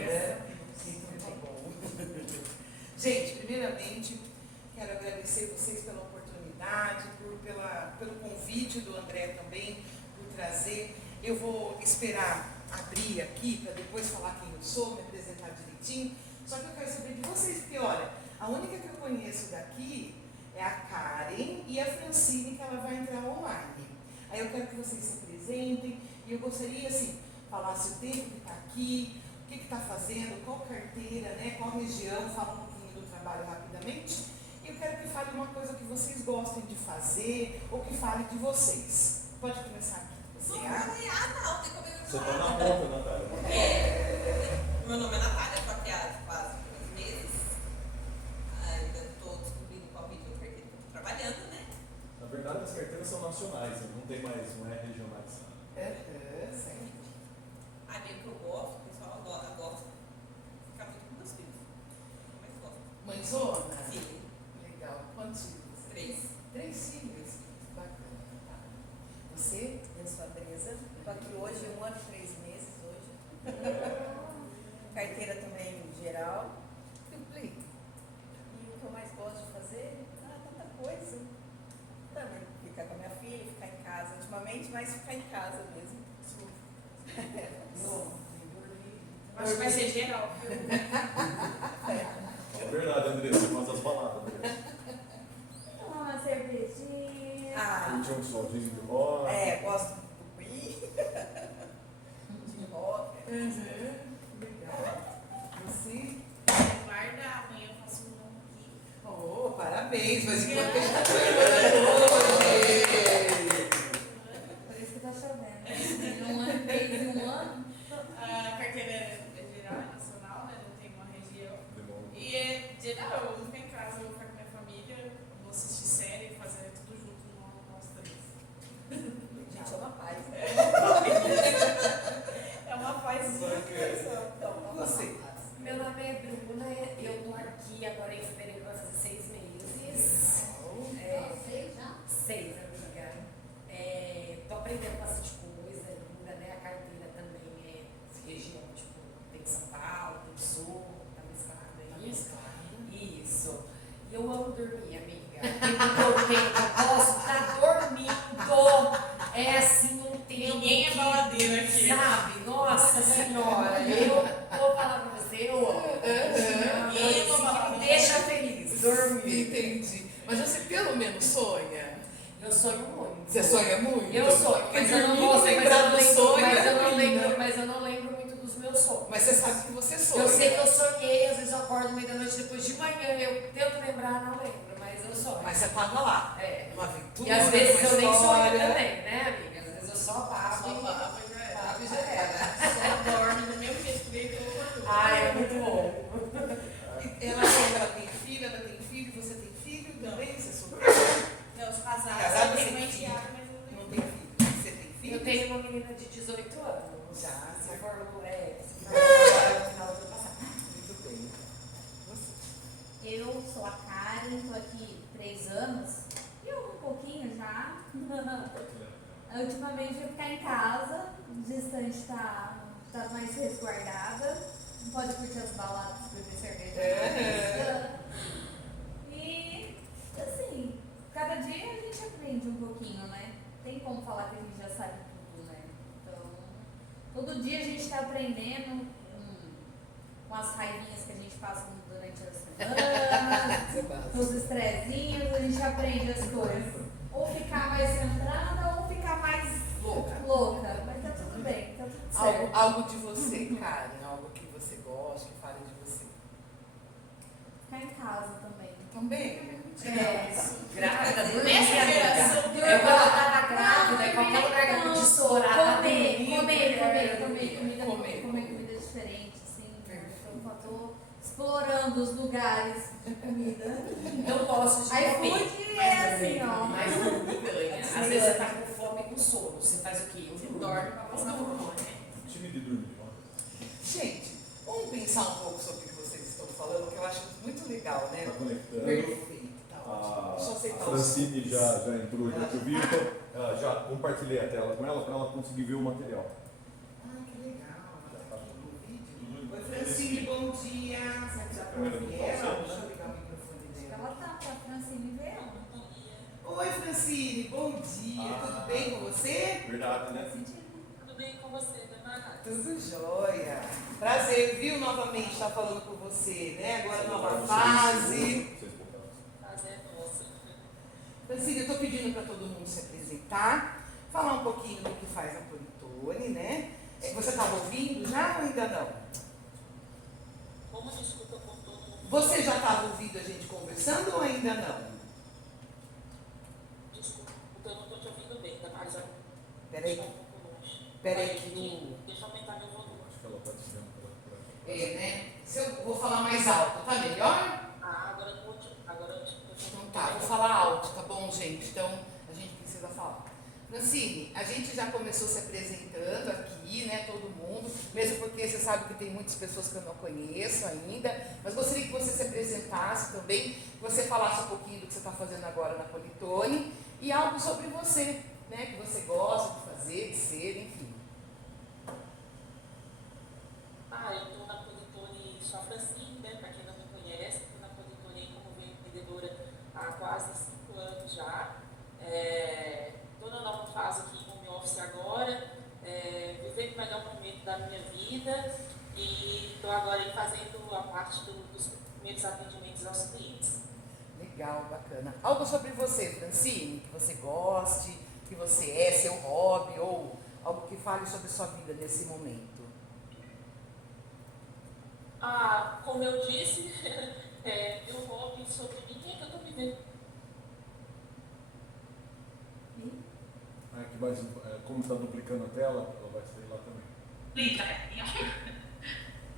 né? Muito bom. Gente, primeiramente, quero agradecer vocês pela oportunidade, pelo convite do André também, por trazer. Eu vou esperar abrir aqui para depois falar quem eu sou, me apresentar direitinho. Só que eu quero saber de vocês, porque olha, a única que eu conheço daqui é a Karen e a Francine, que ela vai entrar online. Aí eu quero que vocês se apresentem e eu gostaria, assim, falasse o tempo que está aqui, o que está fazendo, qual carteira, né, qual região, fala um pouquinho do trabalho rapidamente. E eu quero que fale uma coisa que vocês gostem de fazer ou que fale de vocês. Pode começar aqui. Não, tem como eu Você está na ponta, Natália. Meu nome é Natália, estou aqui há quase 2 meses. Ainda estou descobrindo qual vídeo de carteira que eu estou trabalhando, né? Na verdade, as carteiras são nacionais, não tem mais, não é regionais. Certo. A minha que eu gosto, o pessoal gosta de ficar muito com meus filhos. Eu mais gosto. Mãezona? Sim. Legal. Quantos filhos? 3. 3 filhos. Bacana. Tá. Você? Eu sou a Teresa, estou aqui hoje, 1 ano e 3 meses hoje. Carteira também geral. E o que eu mais gosto de fazer? Tanta coisa. Também ficar com a minha filha, ficar em casa ultimamente, mas ficar em casa mesmo. Acho que vai ser geral. É verdade, Andressa, você faz as palavras. Uma cervejinha. Curtir um solzinho de rock. Gosto do Queen, de rock. Legal. Você? Guarda, amanhã eu faço um nome aqui. Oh, parabéns, mas enquanto que a gente está hoje. Por isso que tá chovendo. 1 ano e meio e 1 ano. A carteira é geral, é nacional, né? Não tem uma região. E é geral, eu vou ficar em casa, eu vou ficar com minha família, vou assistir série, fazer tudo junto nós 3. Gente, é uma paz. É uma paz. Você? Meu nome é Bruna, eu tô aqui agora em fevereiro, vai fazer 6 meses. 6, amiga. Tô aprendendo bastante coisa ainda, né? A carteira também é região, tipo, tem São Paulo, tem Sul, tá mesclado aí. Isso. E eu amo dormir, amiga. Eu posso estar dormindo. É assim, não tem Ninguém é baladeiro aqui. sabe? Nossa Senhora, eu vou falar pra você, eu amo. Me deixa feliz, dormir. Entendi. Mas você pelo menos sonha? Eu sonho muito. Você sonha muito? Eu sonho, mas eu não gosto, mas eu não lembro muito dos meus sonhos. Mas você sabe que você sonha. Eu sei que eu sonhei, às vezes eu acordo no meio da noite, depois de manhã eu tento lembrar, não lembro, mas eu sonho. Mas você tava lá. É. Uma aventura. E às vezes uma eu nem sonho história. também, né, amiga? Às vezes eu só papo. Só papo e já era. Papo e já era. Só dorme do mesmo jeito que deitou. Ai, é muito bom. Ela tem filho, ela tem filho, você tem filho também? Você é solteira? Eu sou casada, Casada, eu tenho você uma tem enteada, filho? mas eu Não não tem filho. Você tem filho? Eu tenho uma menina de 18 anos. Já. Se formou no final do ano passado. Muito bem. Você? Eu sou a Karen, tô aqui 3 anos. E eu um pouquinho já. Ultimamente eu ficar em casa, distante tá mais resguardada. Não pode curtir as baladas, beber cerveja. E assim, cada dia a gente aprende um pouquinho, né? Tem como falar que a gente já sabe tudo, né? Então, todo dia a gente está aprendendo com as raivinhas que a gente passa durante a semana, os estressinhos, a gente aprende as coisas. Ou ficar mais centrada ou ficar mais louca. Mas tá tudo bem, tá tudo certo. Algo de você, Karen, algo que você gosta, que fale de você. Ficar em casa também. Também? Grávida, dormir. Nessa geração. Eu quando eu tava grávida, em qualquer lugar que eu podia estourar, tá Comer comida diferente, assim. Então, eu tô explorando os lugares de comida. Eu gosto de comer. iFood é assim, ó. Mas dormir, Belém. Às vezes você tá com fome e com sono. Você faz o quê? Eu dorme pra passar hormônio, né? Time de dormir, ó. Gente, vamos pensar um pouco sobre o que vocês estão falando, que eu acho muito legal, né? Tá conectando. Perfeito, tá ótimo. Deixa eu A aceitar o Francine já entrou, já te ouviu, então já compartilhei a tela com ela para ela conseguir ver o material. Ah, que legal. Ela tá aqui no vídeo. Oi, Francine. Verdade, né? Tudo bem com você, dona? Tudo jóia. Prazer, viu, novamente estar falando com você, né? Agora nova fase. Prazer é nosso. Francine, eu estou pedindo para todo mundo se apresentar, falar um pouquinho do que faz a Politone, né? Você estava ouvindo já ou ainda não? Como desculpa com todo mundo? Você já estava ouvindo a gente conversando ou ainda não? Desculpa, eu não estou te ouvindo bem, Damares. Peraí, Está um pouco longe. peraí que Deixa eu aumentar meu volume. Acho que ela está dizendo para né? Se eu vou falar mais alto, tá melhor? Agora eu vou te... Então tá, vou falar alto, tá bom, gente? Então a gente precisa falar. Francine, a gente já começou se apresentando aqui, né? Todo mundo, mesmo porque você sabe que tem muitas pessoas que eu não conheço ainda, mas gostaria que você se apresentasse também, que você falasse um pouquinho do que você está fazendo agora na Politone e algo sobre você, né? Que você gosta de fazer, de ser, enfim. Eu estou na Politone só Francine, né? Para quem não me conhece, estou na Politone como vendedora há quase 5 anos já. Estou na nova fase aqui em home office agora, vivendo o melhor momento da minha vida e estou agora aí fazendo a parte dos primeiros atendimentos aos clientes. Legal, bacana. Algo sobre você, Francine, que você goste, que você é, seu hobby, ou algo que fale sobre sua vida nesse momento. Como eu disse, meu hobby sobre mim é que eu estou vivendo. que vai, como está duplicando a tela, ela vai sair lá também.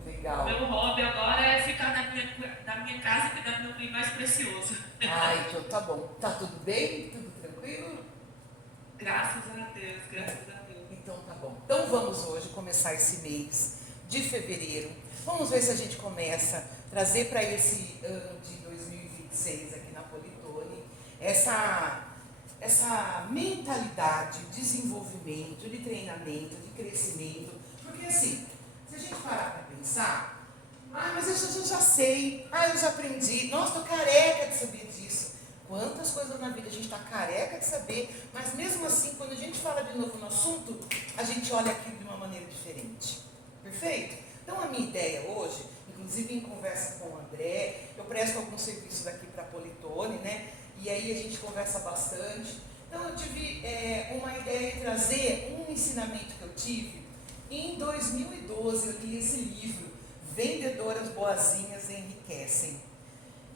Legal. Meu hobby agora é ficar na minha casa e cuidar do meu bem mais precioso. Então tá bom. Tá tudo bem? Tudo tranquilo? Graças a Deus, graças a Deus. Então tá bom. Então vamos hoje começar esse mês de fevereiro. Vamos ver se a gente começa a trazer para esse ano de 2026 aqui na Politone essa mentalidade de desenvolvimento, de treinamento, de crescimento. Porque assim, se a gente parar para pensar, mas eu já sei, eu já aprendi, nossa, estou careca de saber disso. Quantas coisas na vida a gente está careca de saber, mas mesmo assim, quando a gente fala de novo no assunto, a gente olha aquilo de uma maneira diferente. Perfeito? Então a minha ideia hoje, inclusive em conversa com o André, eu presto alguns serviços aqui para a Politone, né? E aí a gente conversa bastante. Então eu tive uma ideia de trazer um ensinamento que eu tive. Em 2012 eu li esse livro, Vendedoras Boazinhas Enriquecem.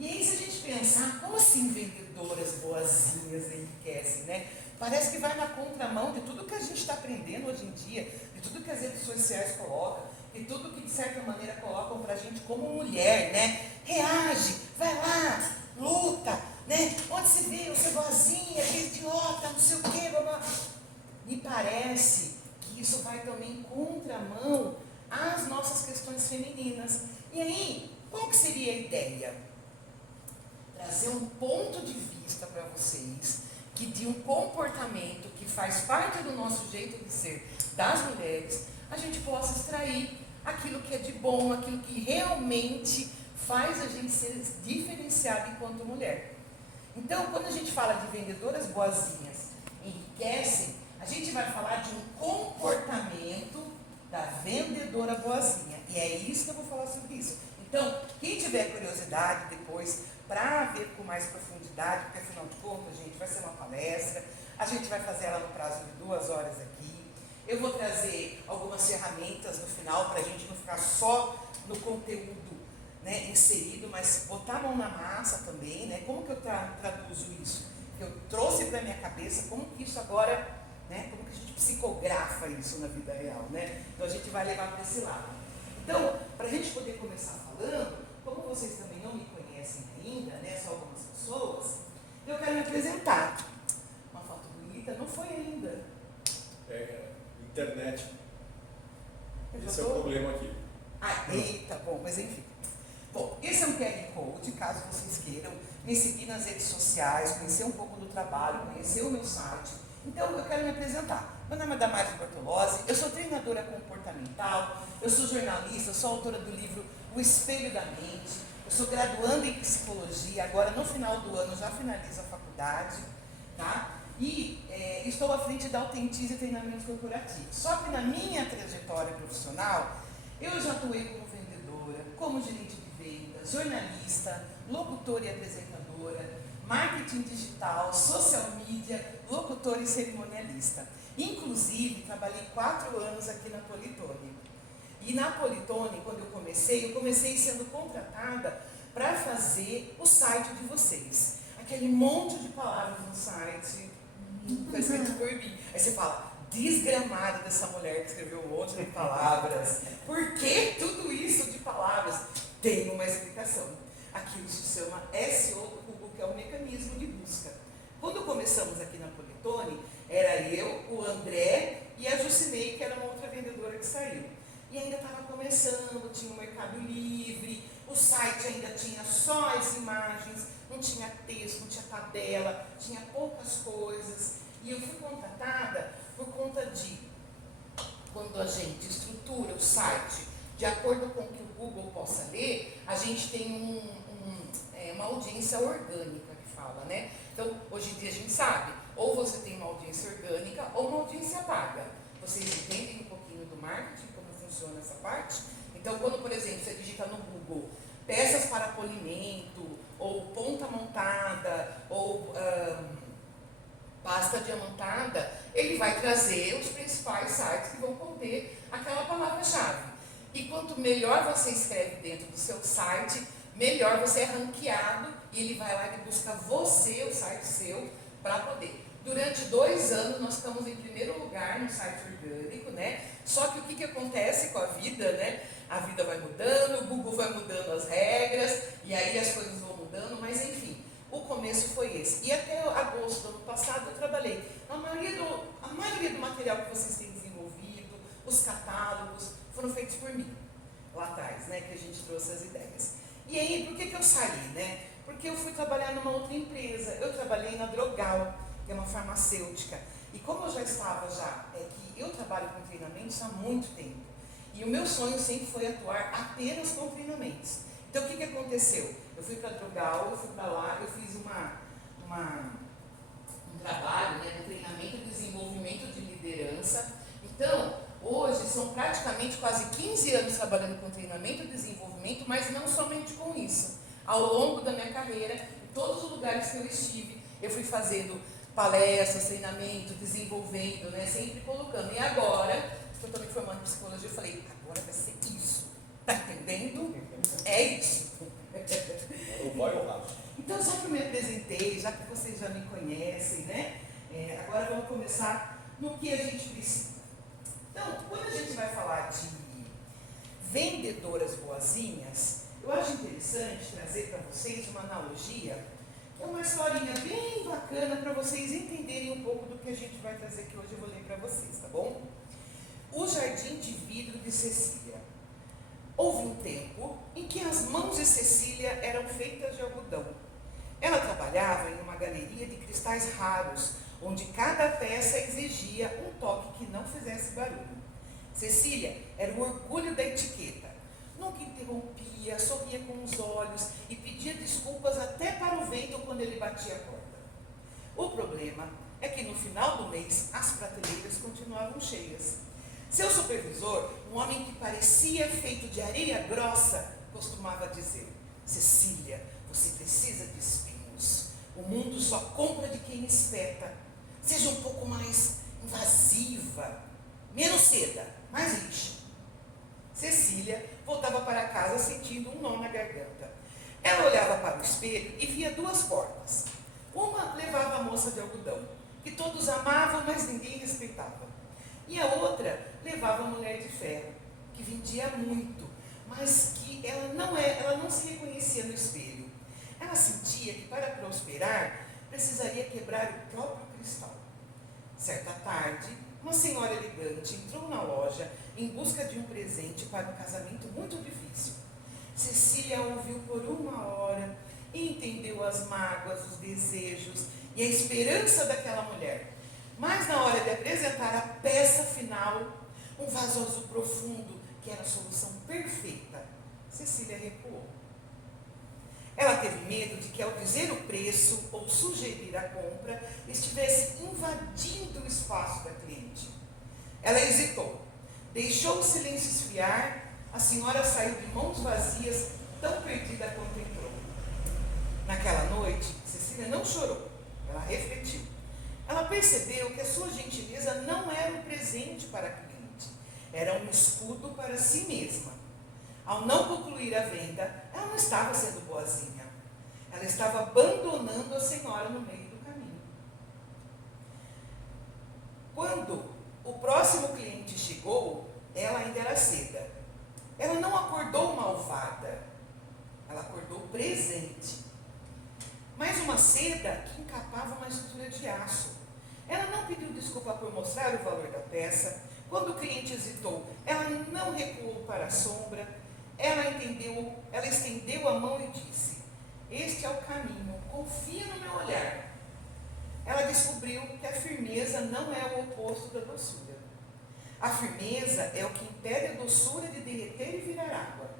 E aí se a gente pensar, como assim vendedoras boazinhas enriquecem, né? Parece que vai na contramão de tudo que a gente está aprendendo hoje em dia, de tudo que as redes sociais colocam, de tudo que de certa maneira colocam para a gente como mulher, né? Reage, vai lá, luta, né? Onde se vê, você boazinha, que idiota, não sei o quê, blá. Me parece que isso vai também em contramão às nossas questões femininas. E aí, qual que seria a ideia? Trazer um ponto de vista para vocês, que de um comportamento que faz parte do nosso jeito de ser das mulheres, a gente possa extrair aquilo que é de bom, aquilo que realmente faz a gente ser diferenciada enquanto mulher. Então, quando a gente fala de vendedoras boazinhas enriquecem, a gente vai falar de um comportamento da vendedora boazinha. E é isso que eu vou falar sobre isso. Então, quem tiver curiosidade depois, para ver com mais profundidade, porque afinal de contas, gente, vai ser uma palestra, a gente vai fazer ela no prazo de 2 horas aqui. Eu vou trazer algumas ferramentas no final, para a gente não ficar só no conteúdo, né, inserido, mas botar a mão na massa também, né? Como que eu traduzo isso? Que eu trouxe para a minha cabeça, como que isso agora, né, como que a gente psicografa isso na vida real, né? Então a gente vai levar para esse lado. Então, para a gente poder começar falando, como vocês também não me conhecem ainda, né, só algumas pessoas, eu quero me apresentar. Uma foto bonita, não foi ainda. Internet. Esse é o problema aqui. Eita, bom, mas enfim. Bom, esse é um QR Code, caso vocês queiram me seguir nas redes sociais, conhecer um pouco do trabalho, conhecer o meu site. Então, eu quero me apresentar. Meu nome é Damares Bortolozzi, eu sou treinadora comportamental, eu sou jornalista, eu sou autora do livro O Espelho da Mente, eu sou graduanda em psicologia, agora no final do ano já finalizo a faculdade, tá? E estou à frente da Autentize Treinamentos Corporativos. Só que na minha trajetória profissional, eu já atuei como vendedora, como gerente de vendas, jornalista, locutora e apresentadora, marketing digital, social media, locutora e cerimonialista. Inclusive, trabalhei 4 anos aqui na Politone. E na Politone, quando eu comecei sendo contratada para fazer o site de vocês. Aquele monte de palavras no site, foi escrito por mim. Aí você fala, desgramada dessa mulher que escreveu um monte de palavras. Por que tudo isso de palavras? Tem uma explicação. Aquilo se chama SEO do Google, que é o mecanismo de busca. Quando começamos aqui na Politone, era eu, o André e a Jucinei, que era uma outra vendedora que saiu. E ainda estava começando, tinha o Mercado Livre, o site ainda tinha só as imagens, não tinha texto, não tinha tabela, tinha poucas coisas. E eu fui contratada por conta de, quando a gente estrutura o site de acordo com o que o Google possa ler, a gente tem uma audiência orgânica que fala, né? Então, hoje em dia a gente sabe, ou você tem uma audiência orgânica ou uma audiência paga. Vocês entendem um pouquinho do marketing, como funciona essa parte? Então, quando, por exemplo, você digita no Google peças para polimento, ou ponta montada, ou pasta diamantada, ele vai trazer os principais sites que vão conter aquela palavra-chave. E quanto melhor você escreve dentro do seu site, melhor você é ranqueado e ele vai lá e busca você, o site seu, para poder. Durante 2 anos nós estamos em primeiro lugar no site orgânico, né? Só que o que acontece com a vida, né? A vida vai mudando, o Google vai mudando as regras, e aí as coisas vão mudando, mas enfim, o começo foi esse. E até agosto do ano passado eu trabalhei. A maioria do material que vocês têm desenvolvido, os catálogos, foram feitos por mim, lá atrás, né? Que a gente trouxe as ideias. E aí, por que eu saí, né? Porque eu fui trabalhar numa outra empresa. Eu trabalhei na Drogal, que é uma farmacêutica. E como eu já estava que eu trabalho com treinamentos há muito tempo. E o meu sonho sempre foi atuar apenas com treinamentos. Então, o que aconteceu? Eu fui para a Drogal, eu fui para lá, eu fiz um trabalho, né, de treinamento e desenvolvimento de liderança. Então, hoje são praticamente quase 15 anos trabalhando com treinamento e desenvolvimento, mas não somente com isso. Ao longo da minha carreira, em todos os lugares que eu estive, eu fui fazendo palestras, treinamento, desenvolvendo, né, sempre colocando. E agora, que eu estou me formando em psicologia, eu falei, agora vai ser isso. Tá entendendo? É isso. Vai ou raso? Então, já que eu me apresentei, já que vocês já me conhecem, né? Agora vamos começar no que a gente precisa. Então, quando a gente vai falar de vendedoras boazinhas, eu acho interessante trazer para vocês uma analogia, que é uma historinha bem bacana para vocês entenderem um pouco do que a gente vai trazer aqui hoje. Eu vou ler para vocês, tá bom? O Jardim de Vidro de Cecília. Houve um tempo em que as mãos de Cecília eram feitas de algodão. Ela trabalhava em uma galeria de cristais raros, onde cada peça exigia um toque que não fizesse barulho. Cecília era o orgulho da etiqueta. Nunca interrompia, sorria com os olhos e pedia desculpas até para o vento quando ele batia a porta. O problema é que no final do mês as prateleiras continuavam cheias. Seu supervisor, um homem que parecia feito de areia grossa, costumava dizer: Cecília, você precisa de espinhos. O mundo só compra de quem espeta. Seja um pouco mais invasiva, menos seda, mais lixa. Cecília voltava para casa sentindo um nó na garganta. Ela olhava para o espelho e via 2 portas. Uma levava a moça de algodão, que todos amavam, mas ninguém respeitava. E a outra levava a mulher de ferro, que vendia muito, mas que ela não se reconhecia no espelho. Ela sentia que para prosperar precisaria quebrar o próprio cristal. Certa tarde, uma senhora elegante entrou na loja em busca de um presente para um casamento muito difícil. Cecília ouviu por 1 hora e entendeu as mágoas, os desejos e a esperança daquela mulher. Mas na hora de apresentar a peça final, um vaso azul profundo, que era a solução perfeita, Cecília recuou. Ela teve medo de que, ao dizer o preço ou sugerir a compra, estivesse invadindo o espaço da cliente. Ela hesitou, deixou o silêncio esfriar. A senhora saiu de mãos vazias, tão perdida quanto entrou. Naquela noite, Cecília não chorou, ela refletiu. Ela percebeu que a sua gentileza não era um presente para a cliente, era um escudo para si mesma. Ao não concluir a venda, ela não estava sendo boazinha. Ela estava abandonando a senhora no meio do caminho. Quando o próximo cliente chegou, ela ainda era seda. Ela não acordou malvada, ela acordou presente. Mais uma seda que encapava uma estrutura de aço. Ela não pediu desculpa por mostrar o valor da peça. Quando o cliente hesitou, ela não recuou para a sombra. Ela estendeu a mão e disse: este é o caminho, confia no meu olhar. Ela descobriu que a firmeza não é o oposto da doçura. A firmeza é o que impede a doçura de derreter e virar água.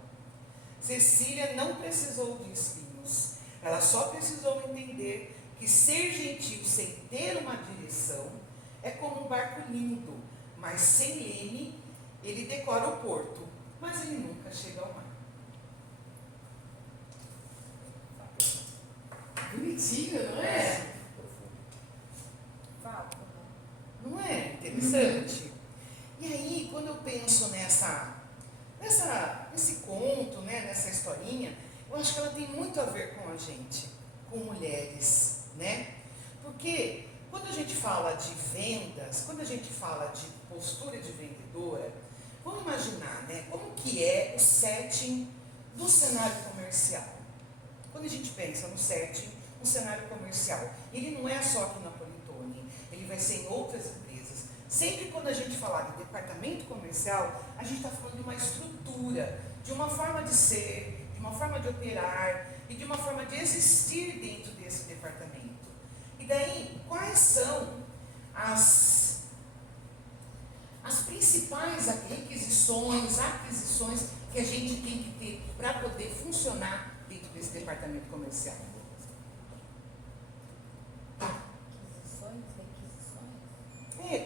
Cecília não precisou de espinhos. Ela só precisou entender que ser gentil sem ter uma direção é como um barco lindo, mas sem leme. Ele decora o porto, mas ele nunca chega ao mar. Bonitinho, não é? Não é interessante? E aí, quando eu penso nesse conto, né, nessa historinha, eu acho que ela tem muito a ver com a gente, com mulheres, né? Porque quando a gente fala de vendas, quando a gente fala de postura de vendedora, vamos imaginar, né, como que é o setting do cenário comercial. Quando a gente pensa no setting, um cenário comercial, ele não é só aqui na Panetone, ele vai ser em outras empresas. Sempre quando a gente falar de departamento comercial, a gente está falando de uma estrutura, de uma forma de ser, de uma forma de operar e de uma forma de existir dentro desse departamento. E daí, quais são as principais aquisições que a gente tem que ter para poder funcionar dentro desse departamento comercial?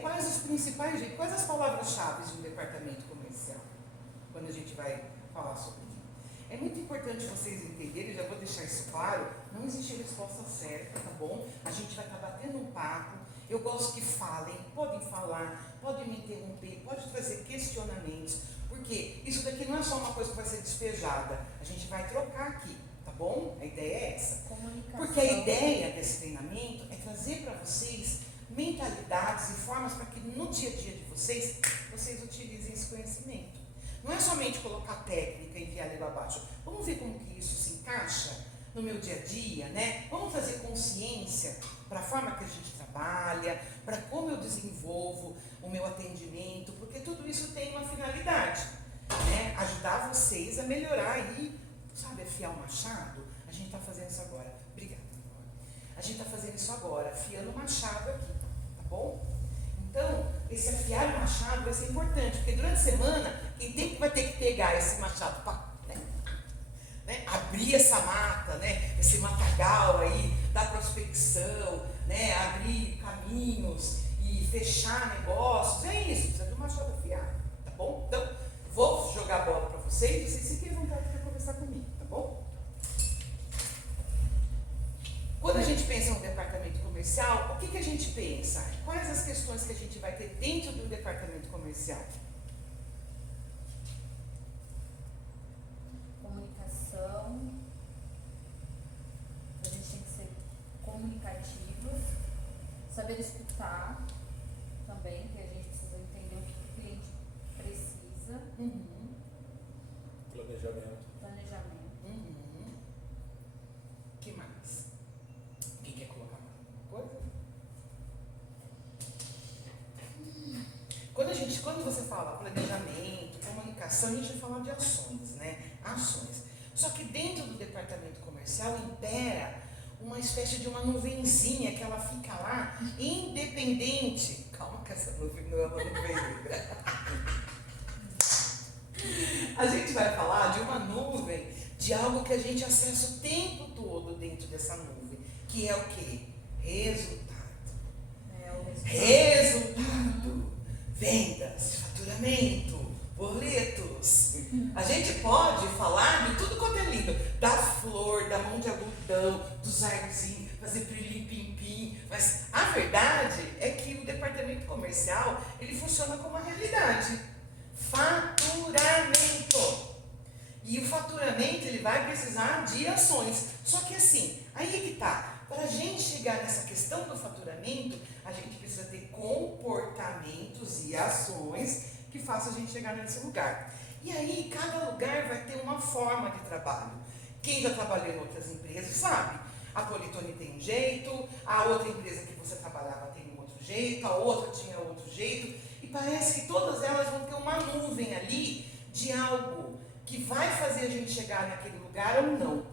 Quais os principais, quais as palavras-chave de um departamento comercial? Quando a gente vai falar sobre isso. É muito importante vocês entenderem, já vou deixar isso claro, não existe resposta certa, tá bom? A gente vai estar batendo um papo, eu gosto que falem, podem falar, podem me interromper, podem trazer questionamentos, porque isso daqui não é só uma coisa que vai ser despejada, a gente vai trocar aqui, tá bom? A ideia é essa. Porque a ideia desse treinamento é trazer para vocês mentalidades e formas para que no dia a dia de vocês utilizem esse conhecimento. Não é somente colocar técnica e enviar língua abaixo. Vamos ver como que isso se encaixa no meu dia a dia, né? Vamos fazer consciência para a forma que a gente trabalha, para como eu desenvolvo o meu atendimento, porque tudo isso tem uma finalidade, né? Ajudar vocês a melhorar aí, sabe, afiar o machado. A gente está fazendo isso agora. Obrigada. A gente está fazendo isso agora, afiando o machado aqui, tá bom? Então, esse afiar o machado vai ser importante, porque durante a semana, quem vai ter que pegar esse machado para abrir essa mata, né? Esse matagal aí da prospecção, né? Abrir caminhos e fechar negócios, é isso, precisa de um machado afiado, tá bom? Então, vou jogar a bola para vocês fiquem à vontade para conversar comigo, tá bom? Quando a gente pensa no departamento comercial, o que a gente pensa? Quais as questões que a gente vai ter dentro do departamento comercial? Comunicação. A gente tem que ser comunicativos, saber escutar também, que a gente precisa entender o que o cliente precisa. Planejamento. O que mais? Quem quer colocar mais alguma coisa? Quando você fala planejamento, comunicação, a gente vai falar de ações, né? Ações. Só que dentro do departamento comercial impera uma espécie de uma nuvenzinha que ela fica lá, independente. Calma que essa nuvem não é uma nuvem negra. A gente vai falar de uma nuvem, de algo que a gente acessa o tempo todo dentro dessa nuvem, que é o quê? Resultado. Resultado, vendas, faturamento, boletos. A gente pode falar de tudo quanto é lindo, da flor, da mão de algodão, dos arzinhos, fazer pilim-pim-pim, mas a verdade é que o departamento comercial, ele funciona como uma realidade. Faturamento. E o faturamento, ele vai precisar de ações. Só que assim, aí é que tá. Para a gente chegar nessa questão do faturamento, a gente precisa ter comportamentos e ações que façam a gente chegar nesse lugar. E aí, cada lugar vai ter uma forma de trabalho. Quem já trabalhou em outras empresas sabe. A Politone tem um jeito, a outra empresa que você trabalhava tem um outro jeito, a outra tinha outro jeito. E parece que todas elas vão ter uma nuvem ali de algo que vai fazer a gente chegar naquele lugar ou não.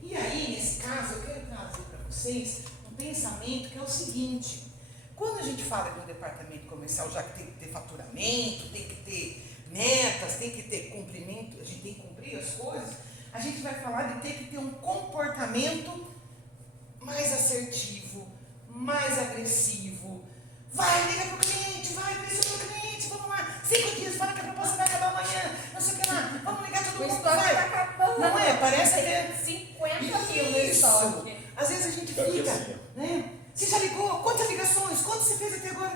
E aí, nesse caso, eu quero trazer para vocês um pensamento que é o seguinte: quando a gente fala de um departamento comercial, já que tem que ter faturamento, tem que ter metas, tem que ter cumprimento, a gente tem que cumprir as coisas, a gente vai falar de ter que ter um comportamento mais assertivo, mais agressivo. Vai, liga para o cliente, vai, pressiona o cliente, vamos lá, 5 dias, fala que a proposta vai acabar amanhã, não sei o que lá, vamos ligar todo O mundo, estoque vai. está acabando. Não é? Parece que é 50 mil no isso. estoque. Às vezes a gente Fica aqui fica, assim, né? Você já ligou? Quantas ligações? Quanto você fez até agora?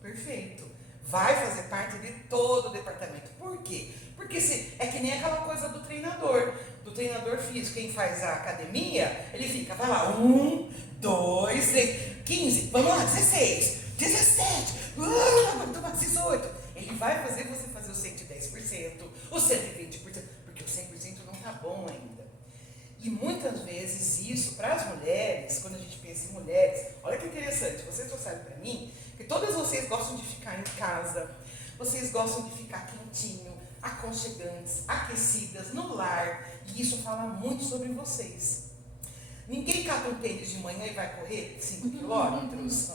Perfeito. Vai fazer parte de todo o departamento. Por quê? Porque é que nem aquela coisa do treinador físico. Quem faz a academia, ele fica, vai lá, 1, 2, 3, 15, vamos lá, 16, 17, 18. Ele vai fazer você fazer o 110%, o 120%, porque o 100% não está bom ainda. E muitas vezes isso, para as mulheres, quando a gente pensa em mulheres, olha que interessante, vocês trouxeram para mim que todas vocês gostam de ficar em casa, vocês gostam de ficar quentinho, aconchegantes, aquecidas, no lar, e isso fala muito sobre vocês. Ninguém cata um tênis de manhã e vai correr 5 quilômetros?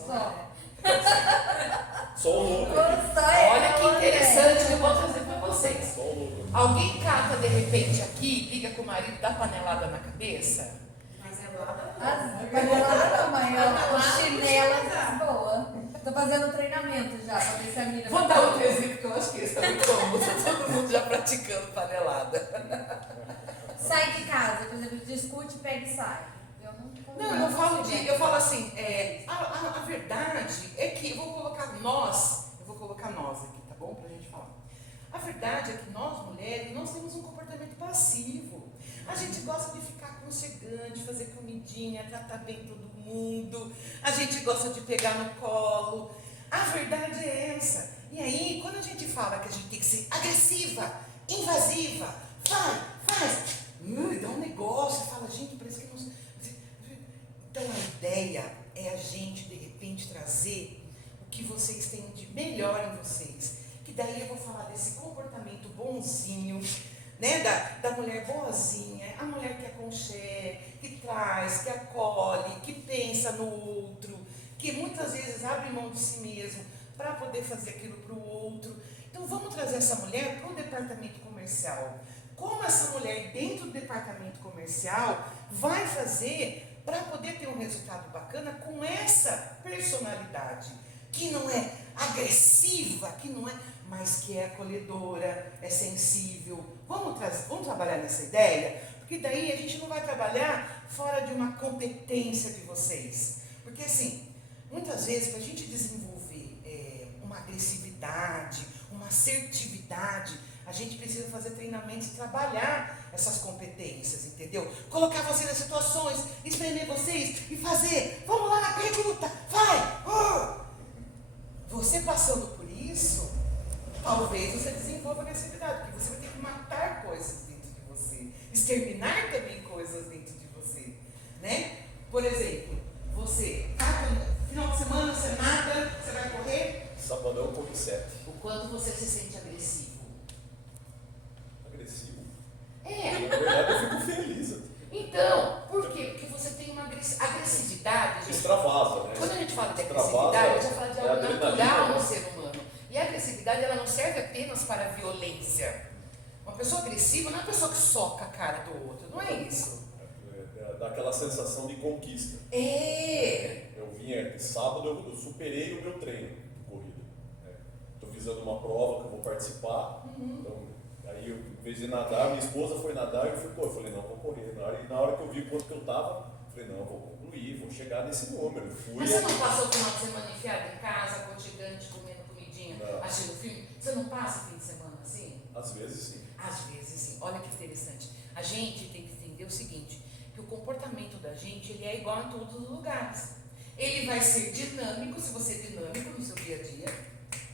Só o louco. Olha que interessante que eu vou trazer para vocês. Só o louco. Alguém cata de repente aqui, liga com o marido, dá panelada na cabeça? Mas é lá. As paneladas não, mãe. O chinelo é boa. Tô fazendo treinamento já, pra ver se a menina... Vou dar outro exemplo que eu acho que esse é muito comum. Todo mundo já praticando panelada. Sai de casa, por exemplo, discute, pega e sai. Não, eu falo assim, a verdade é que eu vou colocar nós aqui, tá bom? Pra gente falar. A verdade é que nós, mulheres, nós temos um comportamento passivo. A gente gosta de ficar aconchegante, fazer comidinha, tratar bem todo mundo. A gente gosta de pegar no colo. A verdade é essa. E aí, quando a gente fala que a gente tem que ser agressiva, invasiva, faz, dá um negócio, fala, gente, parece que não... Então a ideia é a gente, de repente, trazer o que vocês têm de melhor em vocês. Que daí eu vou falar desse comportamento bonzinho, né? Da mulher boazinha, a mulher que aconchega, que traz, que acolhe, que pensa no outro, que muitas vezes abre mão de si mesmo para poder fazer aquilo para o outro. Então vamos trazer essa mulher para o departamento comercial. Como essa mulher dentro do departamento comercial vai fazer para poder ter um resultado bacana com essa personalidade, que não é agressiva, que não é, mas que é acolhedora, é sensível. Vamos trabalhar nessa ideia? Porque daí a gente não vai trabalhar fora de uma competência de vocês. Porque assim, muitas vezes para a gente desenvolver uma agressividade, uma assertividade, a gente precisa fazer treinamentos e trabalhar essas competências, entendeu? Colocar vocês nas situações, espremer vocês e fazer. Vamos lá, pergunta, vai! Você passando por isso, talvez você desenvolva agressividade, porque você vai ter que matar coisas dentro de você, exterminar também coisas dentro de você, né? Por exemplo, você, final de semana, você nada, você vai correr? Sabadão eu corri 7. O quanto você se sente agressivo? Agressivo? É. Na verdade eu fico feliz. Então, por quê? Porque você tem uma agressividade, gente. Extravasa, né? Quando a gente fala de Extravasa, agressividade, a gente fala de é algo adrenalina, natural né? no ser humano. E a agressividade, ela não serve apenas para a violência. Uma pessoa agressiva não é uma pessoa que soca a cara do outro, não é isso. Dá aquela sensação de conquista. Eu vinha sábado, eu superei o meu treino de corrida. Estou visando uma prova que eu vou participar. Então, aí, em vez de nadar, minha esposa foi nadar e eu falei, não, vou correr. Na hora que eu vi quanto que eu estava, falei, não, eu vou concluir, vou chegar nesse número. Mas você não passou o final de semana enfiado em casa, aconchegante, comendo comidinha, assistindo filme? Você não passa o fim de semana assim? Às vezes sim. Às vezes sim. Olha que interessante. A gente tem que entender o seguinte, que o comportamento da gente ele é igual em todos os lugares. Ele vai ser dinâmico, se você é dinâmico no seu dia a dia,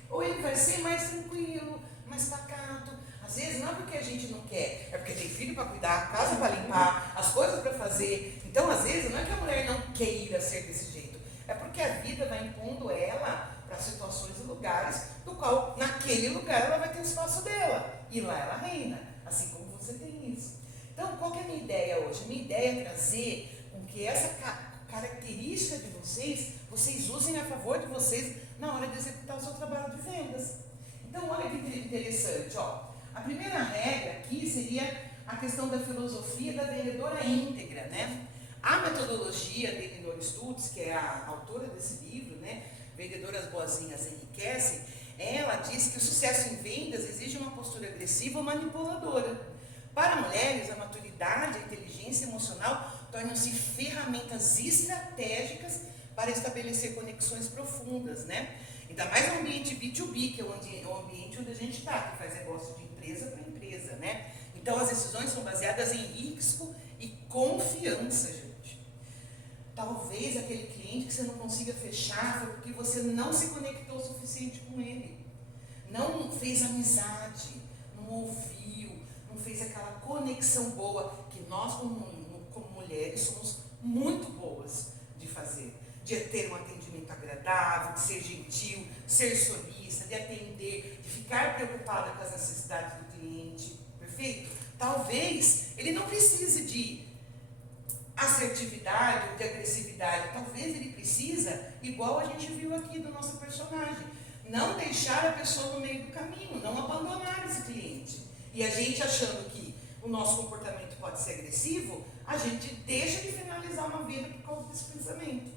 ou ele vai ser mais tranquilo, mais pacato. Às vezes não é porque a gente não quer, é porque tem filho para cuidar, a casa para limpar, as coisas para fazer. Então, às vezes, não é que a mulher não quer ir a ser desse jeito, é porque a vida vai impondo ela para situações e lugares, do qual, naquele lugar, ela vai ter o espaço dela. E lá ela reina, assim como você tem isso. Então, qual que é a minha ideia hoje? A minha ideia é trazer com que essa característica de vocês usem a favor de vocês na hora de executar o seu trabalho de vendas. Então, olha que interessante, ó. A primeira regra aqui seria a questão da filosofia da vendedora íntegra, né? A metodologia de Elinor Stutz, que é a autora desse livro, né? Vendedoras Boazinhas Enriquecem, ela diz que o sucesso em vendas exige uma postura agressiva ou manipuladora. Para mulheres, a maturidade, a inteligência emocional tornam-se ferramentas estratégicas para estabelecer conexões profundas, né? Ainda mais no ambiente B2B, que é o ambiente onde a gente está, que faz negócio de empresa para empresa, né? Então, as decisões são baseadas em risco e confiança, gente. Talvez aquele cliente que você não consiga fechar foi porque você não se conectou o suficiente com ele. Não fez amizade, não ouviu, não fez aquela conexão boa que nós, como mulheres, somos muito boas de fazer. De ter um atendimento agradável, de ser gentil, ser solícita, de atender, de ficar preocupada com as necessidades do cliente. Perfeito? Talvez ele não precise de assertividade ou de agressividade. Talvez ele precisa, igual a gente viu aqui do nosso personagem, não deixar a pessoa no meio do caminho, não abandonar esse cliente. E a gente achando que o nosso comportamento pode ser agressivo, a gente deixa de finalizar uma venda por causa desse pensamento.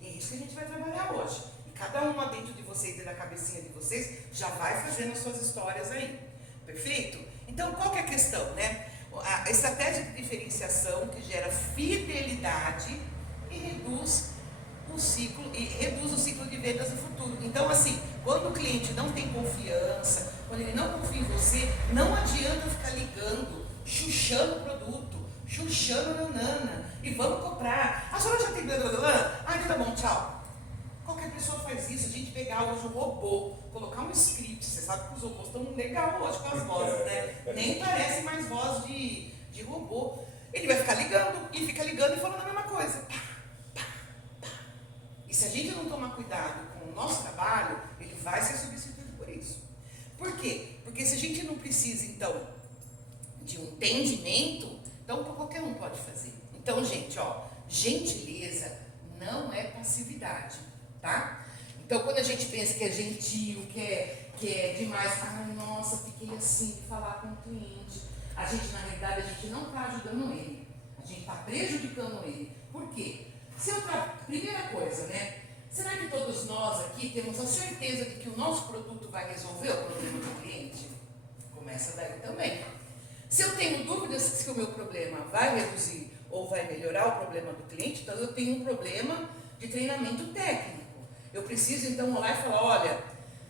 E é isso que a gente vai trabalhar hoje. E cada uma dentro de vocês e da cabecinha de vocês já vai fazendo as suas histórias aí. Perfeito? Então, qual que é a questão, né? A estratégia de diferenciação que gera fidelidade e reduz o ciclo de vendas no futuro. Então, assim, quando o cliente não tem confiança, quando ele não confia em você, não adianta ficar ligando, chuchando o produto, chuchando nanana, e vamos comprar. A senhora já tem blá? Ah, tá bom, tchau. Qualquer pessoa faz isso, a gente pegar hoje um robô, colocar um script, você sabe que os robôs estão legal hoje com as vozes, né? Nem parece mais voz de robô. Ele vai ficar ligando, e fica ligando e falando a mesma coisa. Pá, pá, pá. E se a gente não tomar cuidado com o nosso trabalho, ele vai ser substituído por isso. Por quê? Porque se a gente não precisa, então, de um entendimento, então qualquer um pode fazer. Então, gente, ó, gentileza não é passividade, tá? Então, quando a gente pensa que é gentil, que é demais, nossa, fiquei assim de falar com o cliente, a gente, na realidade, a gente não está ajudando ele, a gente está prejudicando ele. Por quê? Primeira coisa, né? Será que todos nós aqui temos a certeza de que o nosso produto vai resolver o problema do cliente? Começa daí também. Se eu tenho dúvidas se o meu problema vai reduzir ou vai melhorar o problema do cliente, então eu tenho um problema de treinamento técnico. Eu preciso então olhar e falar, olha,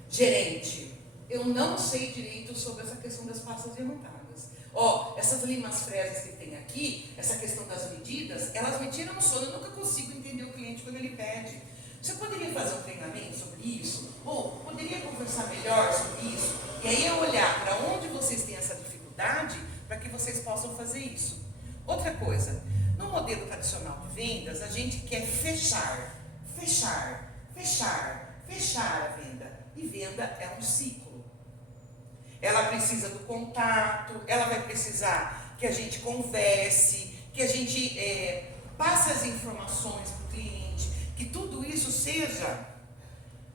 gerente, eu não sei direito sobre essa questão das pastas derrotadas. Ó, essas limas fresas que tem aqui, essa questão das medidas, elas me tiram o sono, eu nunca consigo entender o cliente quando ele pede. Você poderia fazer um treinamento sobre isso? Ou poderia conversar melhor sobre isso? E aí eu olhar para onde vocês têm essa dificuldade para que vocês possam fazer isso. Outra coisa, no modelo tradicional de vendas, a gente quer fechar a venda. E venda é um ciclo. Ela precisa do contato, ela vai precisar que a gente converse, que a gente passe as informações para o cliente, que tudo isso seja,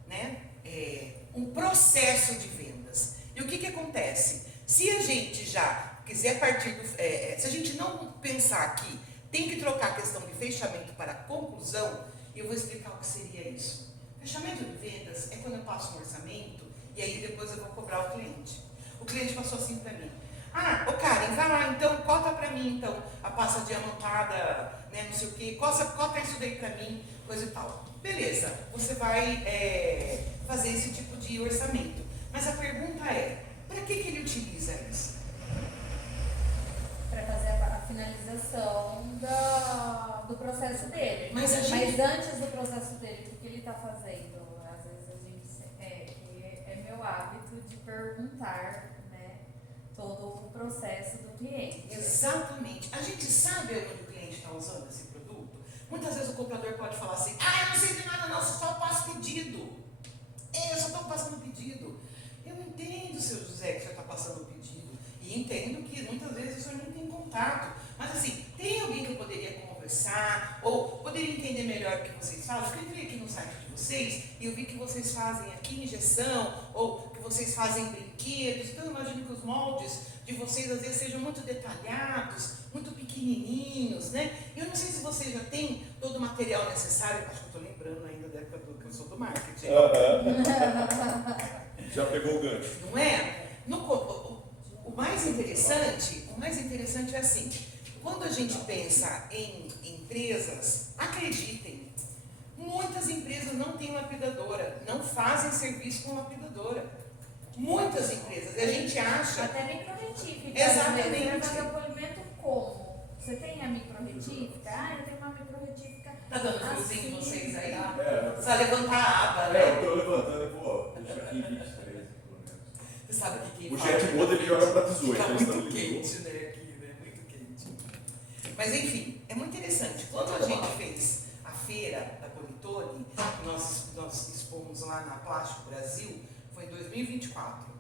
né, um processo de vendas. E o que acontece? Se a gente já quiser partir do... se a gente não pensar que tem que trocar a questão de fechamento para conclusão, eu vou explicar o que seria isso. Fechamento de vendas é quando eu passo um orçamento e aí depois eu vou cobrar o cliente. O cliente passou assim para mim. Ô Karen, vai lá então, cota para mim então a pasta diamantada, né, não sei o quê, cota isso daí para mim, coisa e tal. Beleza, você vai fazer esse tipo de orçamento. Mas a pergunta é, para que ele utiliza isso? Para fazer a finalização do processo dele. Mas antes do processo dele, o que ele está fazendo? Às vezes a gente é meu hábito de perguntar, né, todo o processo do cliente. Exatamente. A gente sabe onde o cliente está usando esse produto. Muitas vezes o comprador pode falar assim, eu não sei de nada não, só passo pedido. Eu só estou passando pedido. Eu entendo, seu José, que você está passando pedido. E entendo que muitas vezes o senhor não tem contato. Mas assim, tem alguém que eu poderia conversar, ou poderia entender melhor o que vocês fazem? Eu entrei aqui no site de vocês e eu vi que vocês fazem aqui injeção, ou que vocês fazem brinquedos. Então eu imagino que os moldes de vocês às vezes sejam muito detalhados, muito pequenininhos, né? Eu não sei se você já tem todo o material necessário. Acho que eu estou lembrando ainda da época que eu sou do marketing. Já pegou o gancho. Não é? O mais interessante é assim, quando a gente pensa em empresas, acreditem, muitas empresas não têm lapidadora, não fazem serviço com lapidadora. Muitas empresas, e a gente acha... Até micro-retífica. Exatamente. Você vai fazer o polimento como? Você tem a micro-retífica? Eu tenho uma micro-retífica. Tá dando fiozinho em vocês aí? É. Precisa levantar a aba, né? Eu tô levantando e vou deixar aqui 23, pelo menos. Você sabe que quem O fala- jet mode ele joga para 18. Fica ele muito estabilizou. quente, né? Aqui, né? Muito quente. Mas enfim, é muito interessante. Quando a gente fez a feira da Politone, que nós expomos lá na Plástico Brasil, foi em 2024.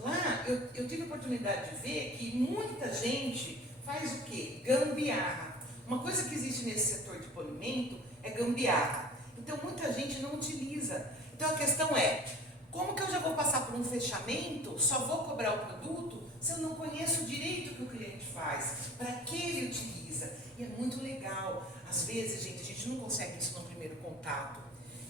Lá eu tive a oportunidade de ver que muita gente faz o quê? Gambiarra. Uma coisa que existe nesse setor de polimento é gambiarra. Então muita gente não utiliza. Então a questão é, como que eu já vou passar por um fechamento, só vou cobrar o produto, se eu não conheço direito o que o cliente faz, para que ele utiliza? E é muito legal. Às vezes, gente, a gente não consegue isso no primeiro contato.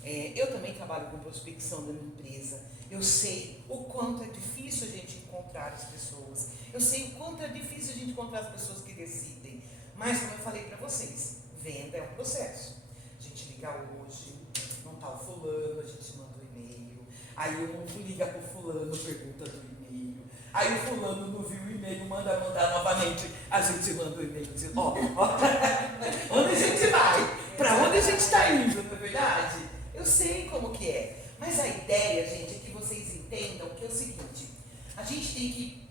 Eu também trabalho com prospecção da minha empresa. Eu sei o quanto é difícil a gente encontrar as pessoas. Eu sei o quanto é difícil a gente encontrar as pessoas que decidem. Mas, como eu falei para vocês, venda é um processo. A gente liga hoje, não está o fulano, a gente manda um e-mail. Aí um liga para o fulano, pergunta do e-mail. Aí o fulano não viu o e-mail, manda mandar novamente. A gente manda o e-mail dizendo, onde a gente vai? Para onde a gente está indo, não é verdade? Eu sei como que é. Mas a ideia, gente, é que vocês entendam que é o seguinte. A gente tem que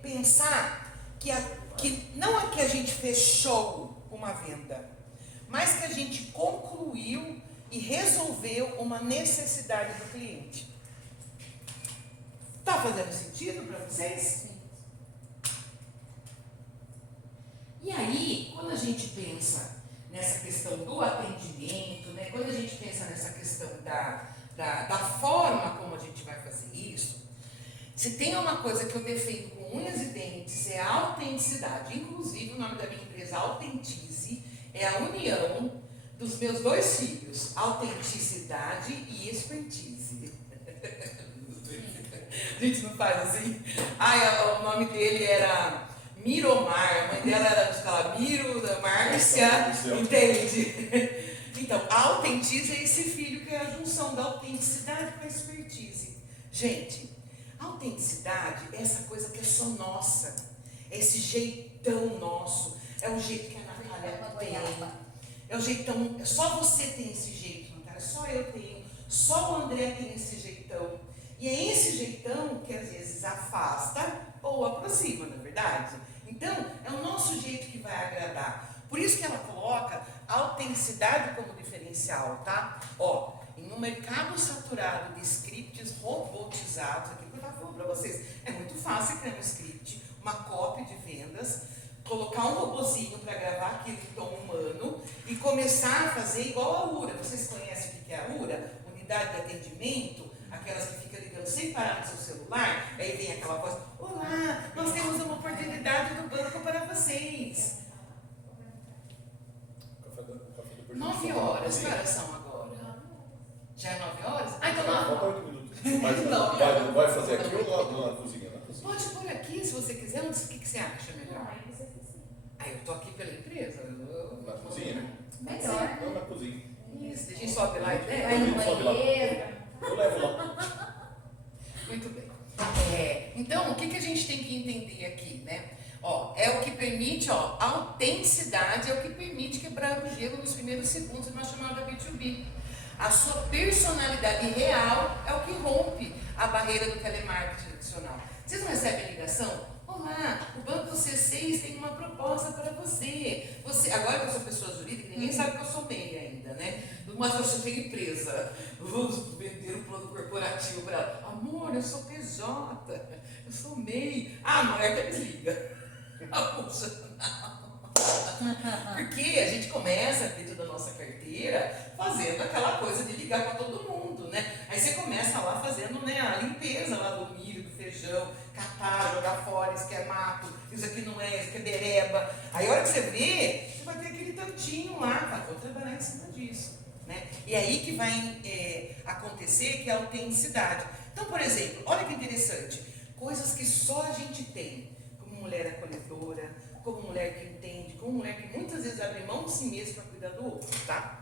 pensar que não é que a gente fechou uma venda, mas que a gente concluiu e resolveu uma necessidade do cliente. Está fazendo sentido para vocês? Sim. E aí, quando a gente pensa nessa questão do atendimento, né, quando a gente pensa nessa questão da forma como a gente vai fazer isso, se tem uma coisa que eu defendo com unhas e dentes é a autenticidade. Inclusive, o nome da minha empresa, Autentize, é a união dos meus dois filhos, autenticidade e expertise. A gente não faz assim? O nome dele era Miromar, a mãe dela era Miro, da Márcia, entende? Então, a Autentize é esse filho que é a junção da autenticidade com a expertise. Gente, a autenticidade é essa coisa que é só nossa, é esse jeitão nosso, é o jeito que a Natália tem. É o jeitão, só você tem esse jeito, Natália, só eu tenho, só o André tem esse jeitão. E é esse jeitão que às vezes afasta ou aproxima, não é verdade? Então, é o nosso jeito que vai agradar. Por isso que ela coloca a autenticidade como diferencial, tá? Em um mercado saturado de scripts robotizados, aqui que eu estava falando para vocês, é muito fácil criar um script, uma copy de vendas, colocar um robozinho para gravar aquilo em tom humano e começar a fazer igual a URA. Vocês conhecem o que é a URA? Unidade de Atendimento aquelas que ficam ligando sem parar no seu celular, aí vem aquela voz, olá, nós temos uma oportunidade do banco para vocês. Café da 9 horas, que horas são agora? Já é 9 horas? Ah, então não. Falta 8 minutos. Mas Não. vai fazer aqui ou lá na cozinha? Na cozinha. Pode pôr aqui, se você quiser. O que você acha melhor? Ah, eu tô aqui pela empresa. Na cozinha, né? Melhor. Não, na cozinha. Isso, a gente sobe lá e Vai desce. no Sobe lá. banheiro. Eu levo lá. Muito bem. Então, o que a gente tem que entender aqui, né? Ó, é o que permite, ó, a autenticidade é o que permite quebrar o gelo nos primeiros segundos, nós chamamos de B2B. A sua personalidade real é o que rompe a barreira do telemarketing tradicional. Vocês não recebem ligação? Olá, o Banco C6 tem uma proposta para você. Agora que eu sou pessoa jurídica, ninguém sabe que eu sou MEI ainda, né? Mas eu tenho empresa. Vamos vender um plano corporativo para ela. Amor, eu sou PJ, eu sou MEI. Ah, a mulher até desliga. Porque a gente começa dentro da nossa carteira fazendo aquela coisa de ligar para todo mundo, né? Aí você começa lá fazendo, né, a limpeza lá do milho, do feijão, catar, jogar fora, isso que é mato, isso aqui não é, isso aqui é bereba. Aí a hora que você vê, você vai ter aquele tantinho lá, fala, vou trabalhar em cima disso, né? E aí que vai acontecer que é a autenticidade. Então, por exemplo, olha que interessante, coisas que só a gente tem, como mulher acolhedora, como mulher que entende, como mulher que muitas vezes abre mão de si mesma para cuidar do outro, tá?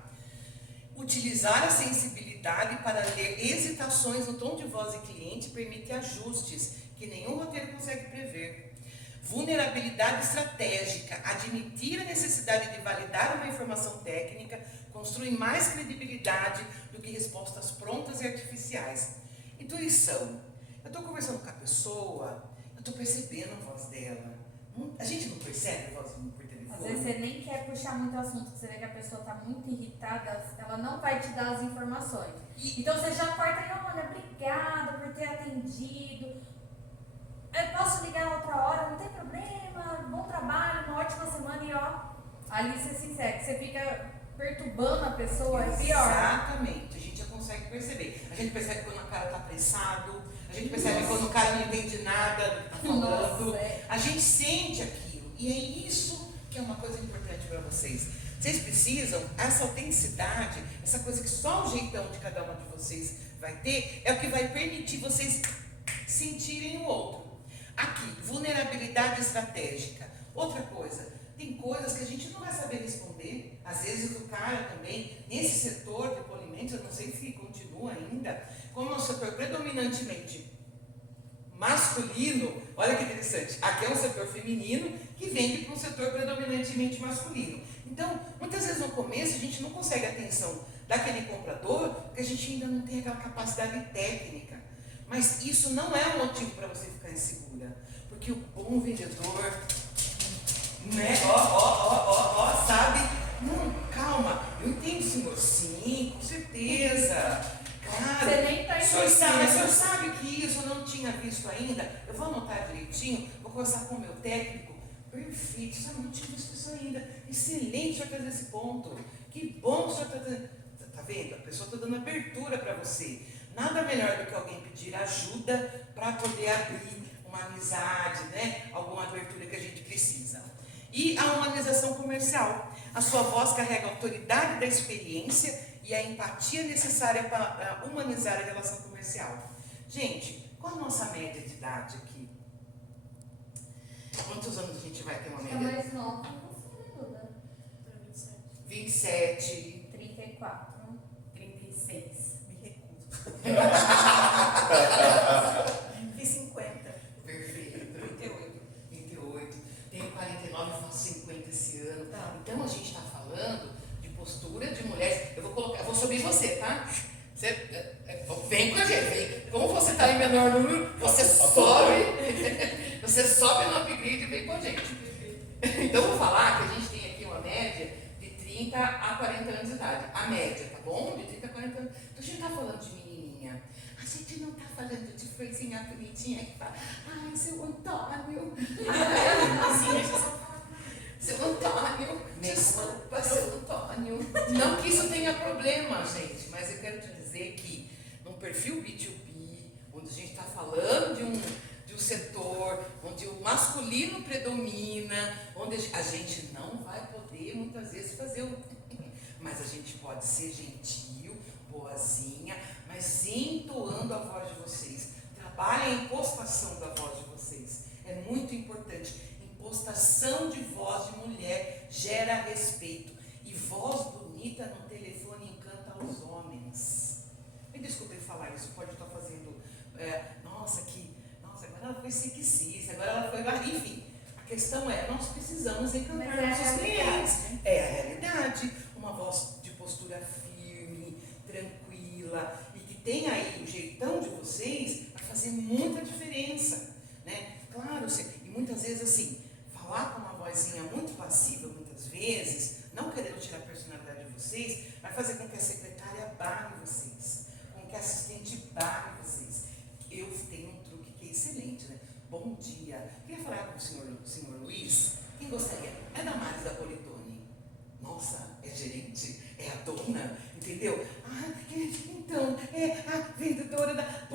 Utilizar a sensibilidade para ler hesitações no tom de voz do cliente permite ajustes que nenhum roteiro consegue prever. Vulnerabilidade estratégica, admitir a necessidade de validar uma informação técnica, construi mais credibilidade do que respostas prontas e artificiais. Intuição. Eu estou conversando com a pessoa, eu estou percebendo a voz dela. A gente não percebe a voz por telefone? Às vezes você nem quer puxar muito assunto, você vê que a pessoa está muito irritada, ela não vai te dar as informações. Então você já corta e, olha, obrigada por ter atendido. Eu posso ligar outra hora, não tem problema, bom trabalho, uma ótima semana e ó, ali você se segue, você fica perturbando a pessoa, é pior. Exatamente, a gente já consegue perceber. A gente percebe quando o cara está apressado, a gente percebe quando o cara não entende nada do que está falando. Nossa, A gente sente aquilo. E é isso que é uma coisa importante para vocês. Vocês precisam, essa autenticidade, essa coisa que só o jeitão de cada uma de vocês vai ter, é o que vai permitir vocês sentirem o outro. Aqui, vulnerabilidade estratégica. Outra coisa, tem coisas que a gente não vai saber responder. Às vezes o cara também, nesse setor de polimentos, eu não sei se continua ainda, como é um setor predominantemente masculino, olha que interessante, aqui é um setor feminino que vende para um setor predominantemente masculino. Então, muitas vezes no começo a gente não consegue a atenção daquele comprador, porque a gente ainda não tem aquela capacidade técnica. Mas isso não é um motivo para você ficar insegura, porque o bom vendedor, né, sabe, não, calma, eu entendo, senhor, sim, com certeza. Cara, Você nem tá o senhor sabe que isso eu não tinha visto ainda? Eu vou anotar direitinho, vou conversar com o meu técnico. Perfeito, o senhor não tinha visto isso ainda. Excelente o senhor trazer esse ponto. Que bom que o senhor está dando. Está vendo? A pessoa está dando abertura para você. Nada melhor do que alguém pedir ajuda para poder abrir uma amizade, né? Alguma abertura que a gente precisa. E a humanização comercial. A sua voz carrega a autoridade da experiência e a empatia necessária para humanizar a relação comercial. Gente, qual a nossa média de idade aqui? Quantos anos a gente vai ter uma É média? mais nova que você, né, Duda? 27. 34. 36. Me recuso. Fiz 50. Perfeito. 28. Tenho 49 e faço 50 esse ano. Tá. Então a gente está falando de postura de mulheres. Eu vou subir você, tá? Você, vem com a gente. Vem. Como você está em menor número, você sobe. Você sobe no upgrade e vem com a gente. Então vou falar que a gente tem aqui uma média de 30 a 40 anos de idade. A média, tá bom? De 30 a 40 anos. Então a gente não está falando de menininha. A gente não está falando de coisinha bonitinha que fala, ai, seu Antônio. Seu Antônio. Desculpa, seu Antônio. Não que isso tenha problema, gente, mas eu quero te dizer que num perfil B2B, onde a gente está falando de um setor onde o masculino predomina, onde a gente não vai poder muitas vezes fazer o... Mas a gente pode ser gentil, boazinha, mas entoando a voz de vocês. Trabalhem a impostação da voz de vocês. É muito importante. Impostação de voz de mulher gera respeito. E voz bonita no telefone encanta os homens. Me desculpem falar isso, pode estar fazendo... nossa, agora ela foi sexista, agora ela foi... Enfim, a questão é, nós precisamos encantar nossos clientes. É a realidade. Uma voz de postura firme, tranquila, e que tem aí o jeitão de vocês, vai fazer muita diferença, né? Claro, e muitas vezes assim, falar com uma vozinha muito passiva, muitas vezes, não querendo tirar a personalidade de vocês, vai fazer com que a secretária barre vocês, com que a assistente barre vocês. Eu tenho um truque que é excelente, né? Bom dia. Queria falar com o senhor Luiz. Quem gostaria? É da Maris da Politone. Nossa, é gerente, é a dona, entendeu? Então, é a vendedora da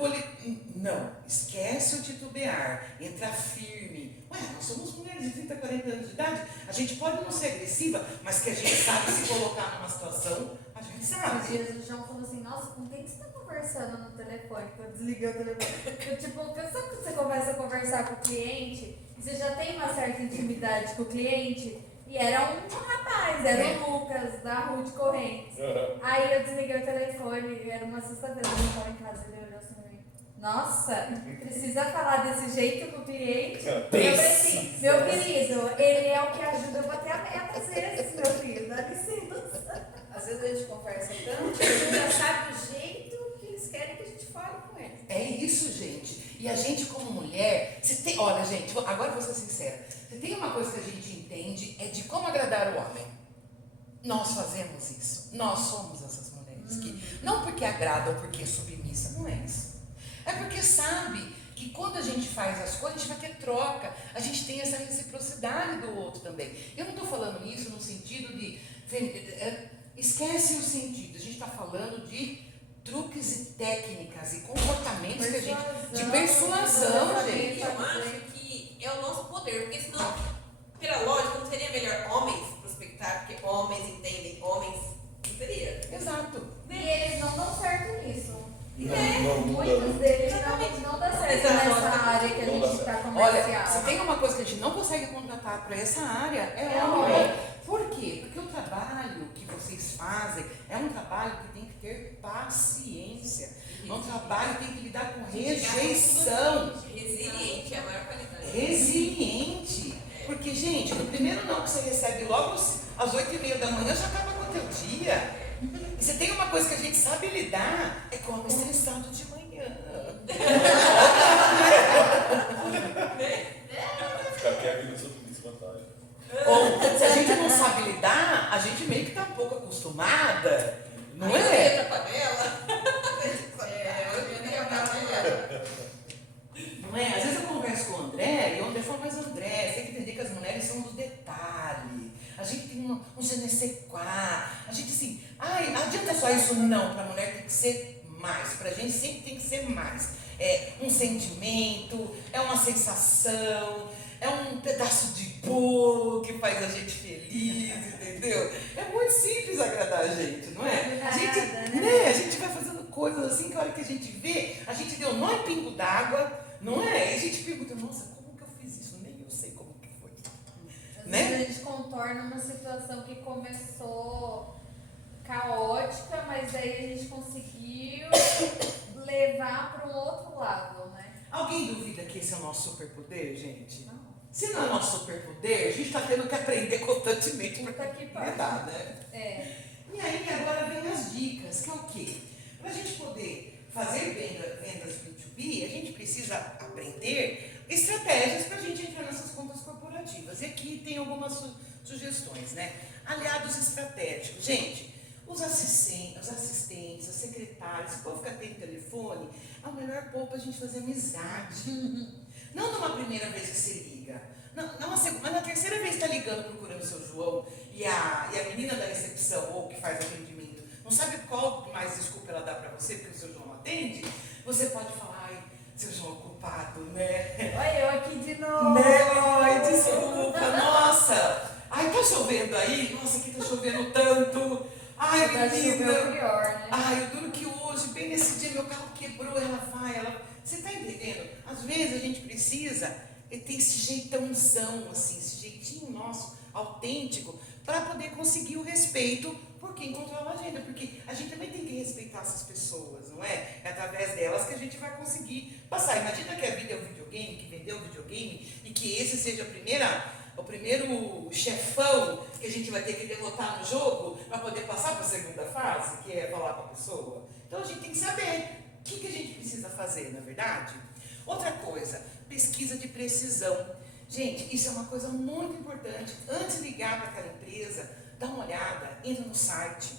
Não, esquece o titubear, entra firme. Nós somos mulheres de 30, 40 anos de idade, a gente pode não ser agressiva, mas que a gente sabe se colocar numa situação, a gente sabe. Esses dias o João falou assim, nossa, com quem que você está conversando no telefone? Que eu desliguei o telefone. Eu, tipo, sabe quando você começa a conversar com o cliente, e você já tem uma certa intimidade com o cliente? E era um rapaz, era o Lucas, da Rua de Correntes. Aí eu desliguei o telefone, era uma sexta-feira, eu estava em casa, ele olhou assim pra mim. Nossa, precisa falar desse jeito com o cliente? Eu falei assim, meu querido, ele é o que ajuda a bater a meta às vezes, meu filho, dá licença. Às vezes a gente conversa tanto que a gente já sabe o jeito que eles querem que a gente fale com eles. É isso, gente. E a gente como mulher, olha, gente, agora vou ser sincera, se tem uma coisa que a gente entende é de como agradar o homem. Nós fazemos isso. Nós somos essas mulheres que, não porque agradam, porque é submissa, não é isso. É porque sabe que quando a gente faz as coisas, a gente vai ter troca. A gente tem essa reciprocidade do outro também. Eu não estou falando isso no sentido de... Esquece o sentido. A gente está falando de truques e técnicas e comportamentos que a gente... De persuasão, gente. Eu acho que é o nosso poder, porque senão, pela lógica, não seria melhor homens prospectar, porque homens entendem homens, não seria. Exato. E eles não dão certo nisso. Muitos deles não dá certo nessa área que a gente está comercial. Olha, se tem uma coisa que a gente não consegue contratar para essa área, é homem. Por quê? Porque o trabalho que vocês fazem é um trabalho que tem que ter paciência. É um trabalho que tem que lidar com rejeição. Resiliente é a maior qualidade. Resiliente. Porque, gente, no primeiro não que você recebe logo às 8h30 da manhã, já acaba com o teu dia. E você tem uma coisa que a gente sabe lidar, é com o estressado de manhã. Ficar quieto no seu desvantagem. Ou, se a gente não sabe lidar, a gente meio que está um pouco acostumada, não é? Não é? Às vezes eu converso com o André, e o André fala, mas André, você tem que entender que as mulheres são do detalhe. A gente tem um je ne sais quoi. A gente assim, adianta só isso? Não, para a mulher tem que ser mais. Para a gente sempre tem que ser mais. É um sentimento, é uma sensação, é um pedaço de bolo que faz a gente feliz, entendeu? É muito simples agradar a gente, não é? A gente vai fazendo coisas assim que a hora que a gente vê, a gente deu nó em pingo d'água, não é? E a gente pergunta, nossa, como que eu fiz isso? Nem eu sei como que foi. Às Né? vezes a gente contorna uma situação que começou caótica, mas aí a gente conseguiu levar para um outro lado, né? Alguém duvida que esse é o nosso superpoder, gente? Não. Se não é nosso superpoder, a gente está tendo que aprender constantemente para Puta que pariu. lidar, né? É. E aí agora vem as dicas, que é o quê? Para a gente poder fazer vendas B2B, a gente precisa aprender estratégias para a gente entrar nessas contas corporativas. E aqui tem algumas sugestões, né? Aliados estratégicos. Gente, os assistentes, as secretárias, se for ficar tendo telefone, é o melhor pouco para a gente fazer amizade. Não numa primeira vez que você liga. Não a segunda, mas na terceira vez que está ligando procurando o seu João e a menina da recepção ou que faz atendimento não sabe qual mais desculpa ela dá para você porque o seu João não atende, você pode falar, seu João ocupado, né? Olha eu aqui de novo. Né? Ai, desculpa, nossa. Ai, tá chovendo aí? Nossa, aqui tá chovendo tanto. Ai, Vai chover menina. o pior, né? Ai, eu duro que hoje, bem nesse dia, meu carro quebrou, Você tá entendendo? Às vezes a gente precisa ter esse jeitãozão, assim, esse jeitinho nosso, autêntico, para poder conseguir o respeito por quem controla a agenda. Porque a gente também tem que respeitar essas pessoas, não é? É através delas que a gente vai conseguir passar. Imagina que a vida é um videogame, que vendeu o videogame, e que esse seja o primeiro chefão que a gente vai ter que derrotar no jogo para poder passar para a segunda fase, que é falar com a pessoa. Então a gente tem que saber o que a gente precisa fazer, não é verdade? Outra coisa, pesquisa de precisão. Gente, isso é uma coisa muito importante. Antes de ligar para aquela empresa, dá uma olhada, entra no site,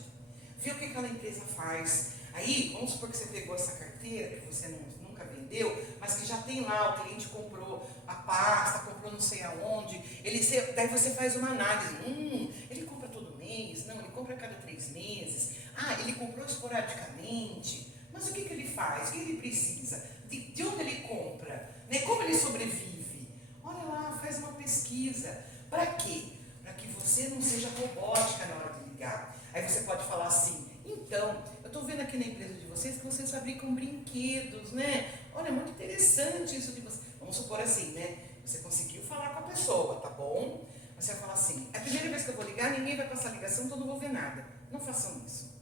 vê o que aquela empresa faz. Aí, vamos supor que você pegou essa carteira que você nunca vendeu, mas que já tem lá, o cliente comprou a pasta, comprou não sei aonde, daí você faz uma análise. Ele compra todo mês? Não, ele compra a cada 3 meses. Ah, ele comprou esporadicamente. Mas o que ele faz? O que ele precisa? De onde ele compra? Né? Como ele sobrevive? Olha lá, faz uma pesquisa. Para quê? Para que você não seja robótica na hora de ligar. Aí você pode falar assim, então, eu estou vendo aqui na empresa de vocês que vocês fabricam brinquedos, né? Olha, muito interessante isso de vocês. Vamos supor assim, né? Você conseguiu falar com a pessoa, tá bom? Você vai falar assim, é a primeira vez que eu vou ligar, ninguém vai passar ligação, então eu não vou ver nada. Não façam isso.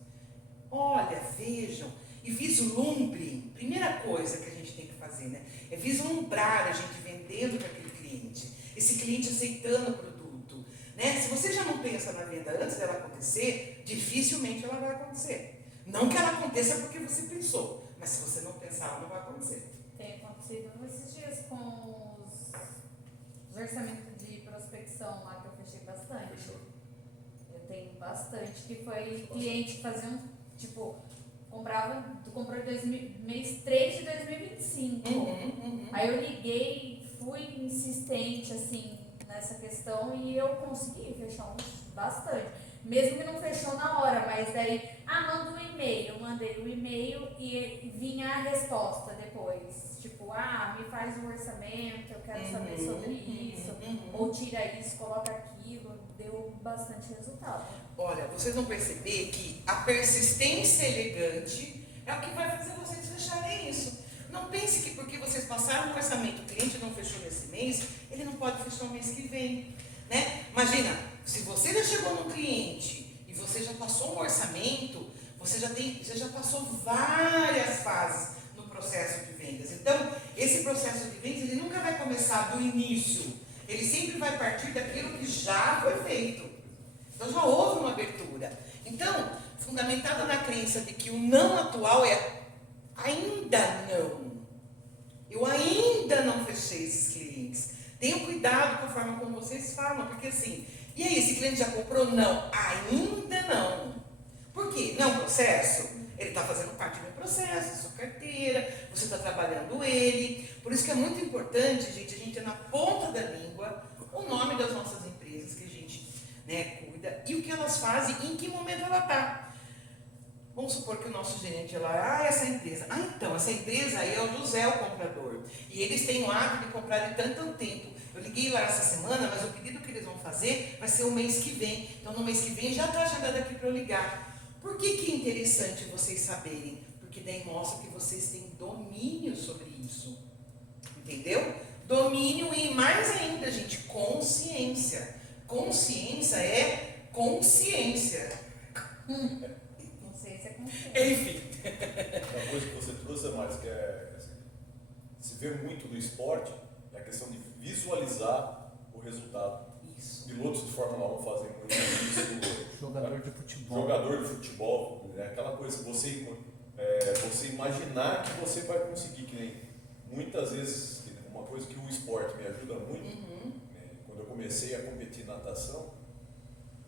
Olha, vejam e vislumbrem. Primeira coisa que a gente tem que fazer, né? É vislumbrar a gente vendendo para aquele cliente. Esse cliente aceitando o produto. Né? Se você já não pensa na venda antes dela acontecer, dificilmente ela vai acontecer. Não que ela aconteça porque você pensou, mas se você não pensar, ela não vai acontecer. Tem acontecido esses dias com os orçamentos de prospecção lá que eu fechei bastante. Eu tenho bastante, que foi cliente que fazia um, tipo, comprou mês 3 de 2025. Aí eu liguei, fui insistente, assim, nessa questão e eu consegui fechar bastante. Mesmo que não fechou na hora, mas daí, manda um e-mail. Eu mandei um e-mail e vinha a resposta depois. Tipo, me faz um orçamento, eu quero saber sobre isso. Ou tira isso, coloca aquilo. Deu bastante resultado. Olha, vocês vão perceber que a persistência elegante é o que vai fazer vocês fecharem isso. Não pense que porque vocês passaram no orçamento, o cliente não fechou nesse mês, ele não pode fechar o mês que vem. Né? Imagina, se você já chegou no cliente e você já passou um orçamento, você já passou várias fases no processo de vendas. Então, esse processo de vendas, ele nunca vai começar do início. Ele sempre vai partir daquilo que já foi feito. Então, já houve uma abertura. Então, fundamentado na crença de que o não atual é ainda não. Eu ainda não fechei esses clientes. Tenham cuidado com a forma como vocês falam, porque assim, e aí, esse cliente já comprou? Não, ainda não. Por quê? Não é um processo? Ele está fazendo parte do processo, sua carteira, você está trabalhando ele. Por isso que é muito importante, gente, a gente ter na ponta da língua o nome das nossas empresas que a gente, né, cuida e o que elas fazem e em que momento ela está. Vamos supor que o nosso gerente lá, essa empresa. Então, essa empresa aí é o José, o comprador. E eles têm o hábito de comprar de tanto tempo. Eu liguei lá essa semana, mas o pedido que eles vão fazer vai ser o mês que vem. Então, no mês que vem já está agendado aqui para eu ligar. Por que é interessante vocês saberem? Porque daí mostra que vocês têm domínio sobre isso. Entendeu? Domínio e mais ainda, gente, consciência. Consciência é consciência. Consciência é consciência. Enfim. Uma coisa que você trouxe, mais que assim, se vê muito no esporte, é a questão de visualizar o resultado. Isso. Pilotos de Fórmula 1 fazem muito isso. Jogador de futebol. Jogador de futebol, né? Aquela coisa, você imaginar que você vai conseguir, que nem muitas vezes, uma coisa que o esporte me ajuda muito, quando eu comecei a competir em natação,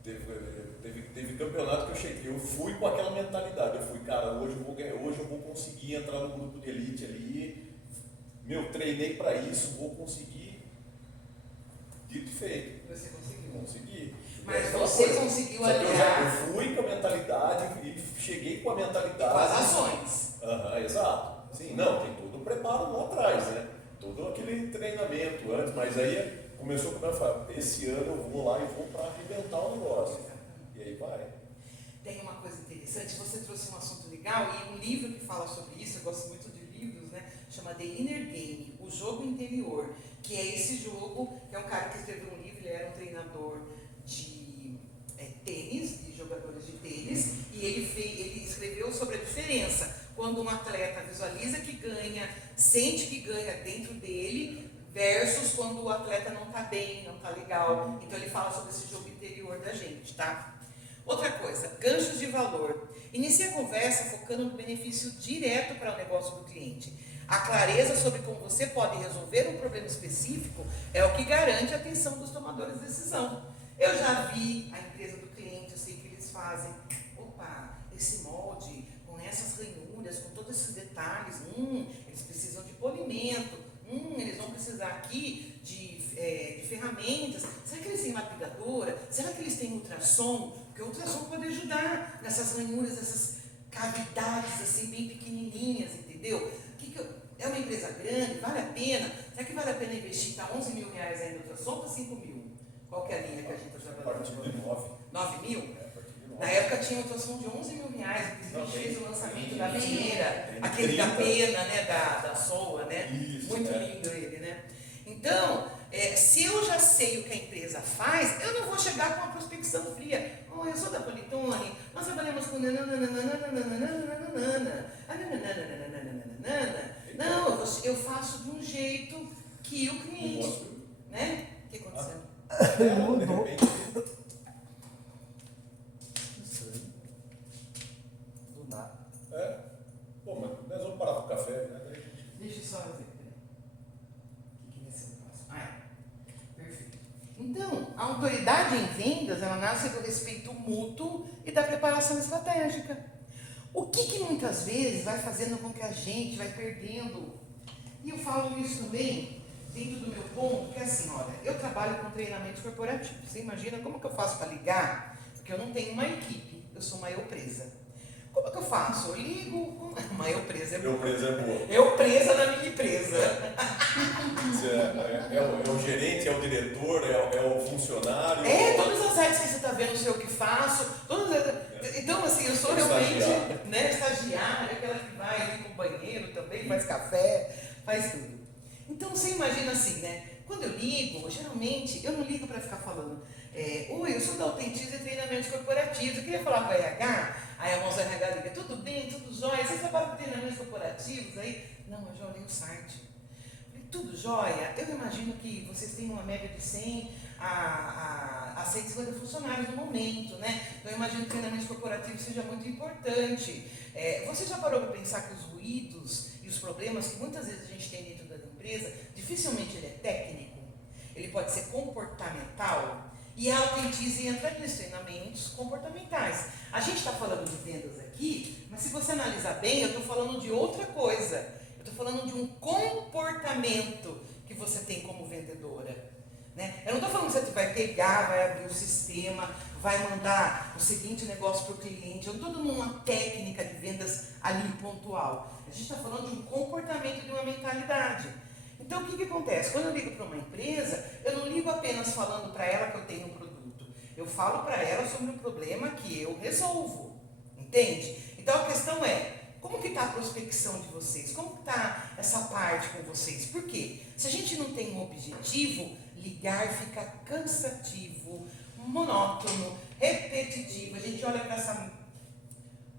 teve campeonato que eu cheguei, eu fui com aquela mentalidade, eu fui, cara, hoje eu vou ganhar, hoje eu vou conseguir entrar no grupo de elite ali, treinei para isso, vou conseguir, dito e feito. Você conseguiu. Consegui. Mas você conseguiu Eu aliar fui com a mentalidade e cheguei com a mentalidade. com as ações. Exato. Sim, não, tem todo preparo lá atrás, né? Todo aquele treinamento antes, mas aí começou a falar, esse ano eu vou lá e vou para arrebentar o negócio. E aí vai. Tem uma coisa interessante, você trouxe um assunto legal e um livro que fala sobre isso, eu gosto muito de livros, né? Chama The Inner Game, o jogo interior, que é esse jogo, que é um cara que escreveu um livro, ele era um treinador de tênis, de jogadores de tênis, e ele escreveu sobre a diferença quando um atleta visualiza que ganha, sente que ganha dentro dele, versus quando o atleta não está bem, não está legal. Então ele fala sobre esse jogo interior da gente, tá? Outra coisa, ganchos de valor. Inicie a conversa focando no benefício direto para o negócio do cliente. A clareza sobre como você pode resolver um problema específico é o que garante a atenção dos tomadores de decisão. Eu já vi a empresa do cliente, eu sei que eles fazem, opa, esse molde, com essas ranhuras, com todos esses detalhes, eles precisam de polimento, eles vão precisar aqui de ferramentas, será que eles têm lapigadora? Será que eles têm ultrassom? Porque o ultrassom pode ajudar nessas ranhuras, nessas cavidades assim bem pequenininhas, entendeu? É uma empresa grande, vale a pena? Será que vale a pena investir? Está 11 mil reais aí no ultrassom ou 5 mil? Qual que é a linha que a gente está trabalhando? A partir de 9. 9 mil? Na época tinha um ultrassom de 11 mil reais, a gente fez o lançamento da peneira, aquele da pena, né, da soa, né? Isso, muito lindo ele, né? Então, se eu já sei o que a empresa faz, eu não vou chegar com uma prospecção fria. Eu sou da Panetone, nós trabalhamos com não, eu faço de um jeito que o cliente, né? O que aconteceu? De repente. Do nada. Pô, mas nós vamos parar pro café, né? Deixa eu só ver. O que vai ser o próximo? Perfeito. Então, a autoridade em vendas, ela nasce do respeito mútuo e da preparação estratégica. O que muitas vezes vai fazendo com que a gente vai perdendo? E eu falo isso também dentro do meu ponto, que é assim, olha, eu trabalho com treinamentos corporativos. Você imagina como que eu faço para ligar? Porque eu não tenho uma equipe, eu sou uma eu presa. Como que eu faço? Eu ligo, uma eu presa é boa. Eu presa é boa. Eu presa na minha empresa. É o gerente, é o diretor, é o funcionário. Todas as áreas que você está vendo, sei o que faço. Então, assim, eu sou realmente estagiária, aquela que vai ali com o banheiro também, faz café, faz tudo. Então, você imagina assim, né? Quando eu ligo, geralmente, eu não ligo para ficar falando, oi, eu sou da Autentiza Treinamentos Corporativos, eu queria falar com a RH. Aí a moça RH liga, tudo bem, tudo jóia, você trabalha com treinamentos corporativos aí? Não, eu já olhei o site. Falei, tudo jóia? Eu imagino que vocês têm uma média de 100 a 150 funcionários no momento, né? Então eu imagino que treinamentos corporativos seja muito importante. Você já parou para pensar que os ruídos e os problemas que muitas vezes a gente tem dentro da empresa, dificilmente ele é técnico, ele pode ser comportamental? E a Autentize entra nos treinamentos comportamentais. A gente está falando de vendas aqui, mas se você analisar bem, eu estou falando de outra coisa. Eu estou falando de um comportamento que você tem como vendedora. Né? Eu não estou falando que você vai pegar, vai abrir o sistema, vai mandar o seguinte negócio para o cliente. Eu não estou dando uma técnica de vendas ali pontual. A gente está falando de um comportamento, de uma mentalidade. Então, o que acontece? Quando eu ligo para uma empresa, eu não ligo apenas falando para ela que eu tenho um produto. Eu falo para ela sobre um problema que eu resolvo. Entende? Então, a questão é, como que está a prospecção de vocês? Como que está essa parte com vocês? Por quê? Se a gente não tem um objetivo, ligar fica cansativo, monótono, repetitivo. A gente olha para essa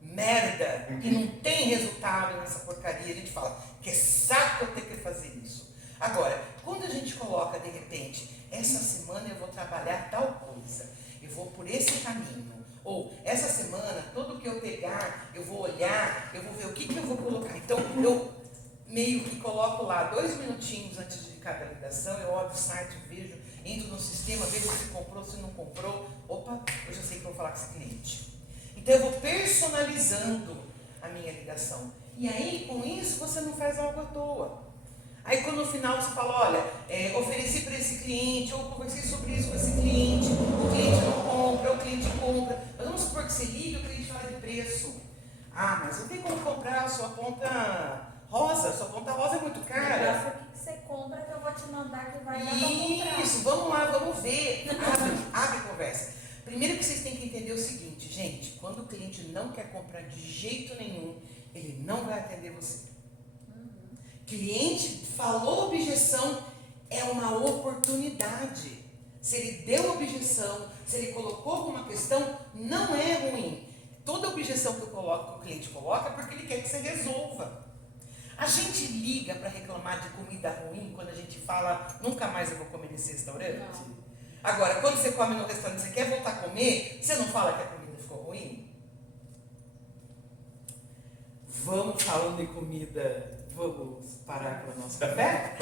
merda que não tem resultado nessa porcaria. A gente fala, que saco eu ter que fazer isso. Agora, quando a gente coloca, de repente, essa semana eu vou trabalhar tal coisa, eu vou por esse caminho, ou essa semana, tudo que eu pegar, eu vou olhar, eu vou ver o que eu vou colocar. Então, eu meio que coloco lá 2 minutinhos antes de cada ligação, eu olho o site, vejo, entro no sistema, vejo se comprou, se não comprou. Opa, eu já sei que eu vou falar com esse cliente. Então, eu vou personalizando a minha ligação. E aí, com isso, você não faz algo à toa. Aí quando no final você fala, olha, ofereci para esse cliente, ou conversei sobre isso com esse cliente, o cliente não compra, o cliente compra. Mas vamos supor que você liga e o cliente fala de preço. Ah, mas não tem como comprar a sua ponta rosa é cliente não quer comprar de jeito nenhum, ele não vai atender você. Cliente falou objeção, é uma oportunidade. Se ele deu objeção, se ele colocou alguma questão, não é ruim. Toda objeção que o cliente coloca é porque ele quer que você resolva. A gente liga para reclamar de comida ruim quando a gente fala, nunca mais eu vou comer nesse restaurante? Não. Agora, quando você come no restaurante, você quer voltar a comer, você não fala que a comida ficou ruim? Vamos falando em comida, vamos parar para o nosso café?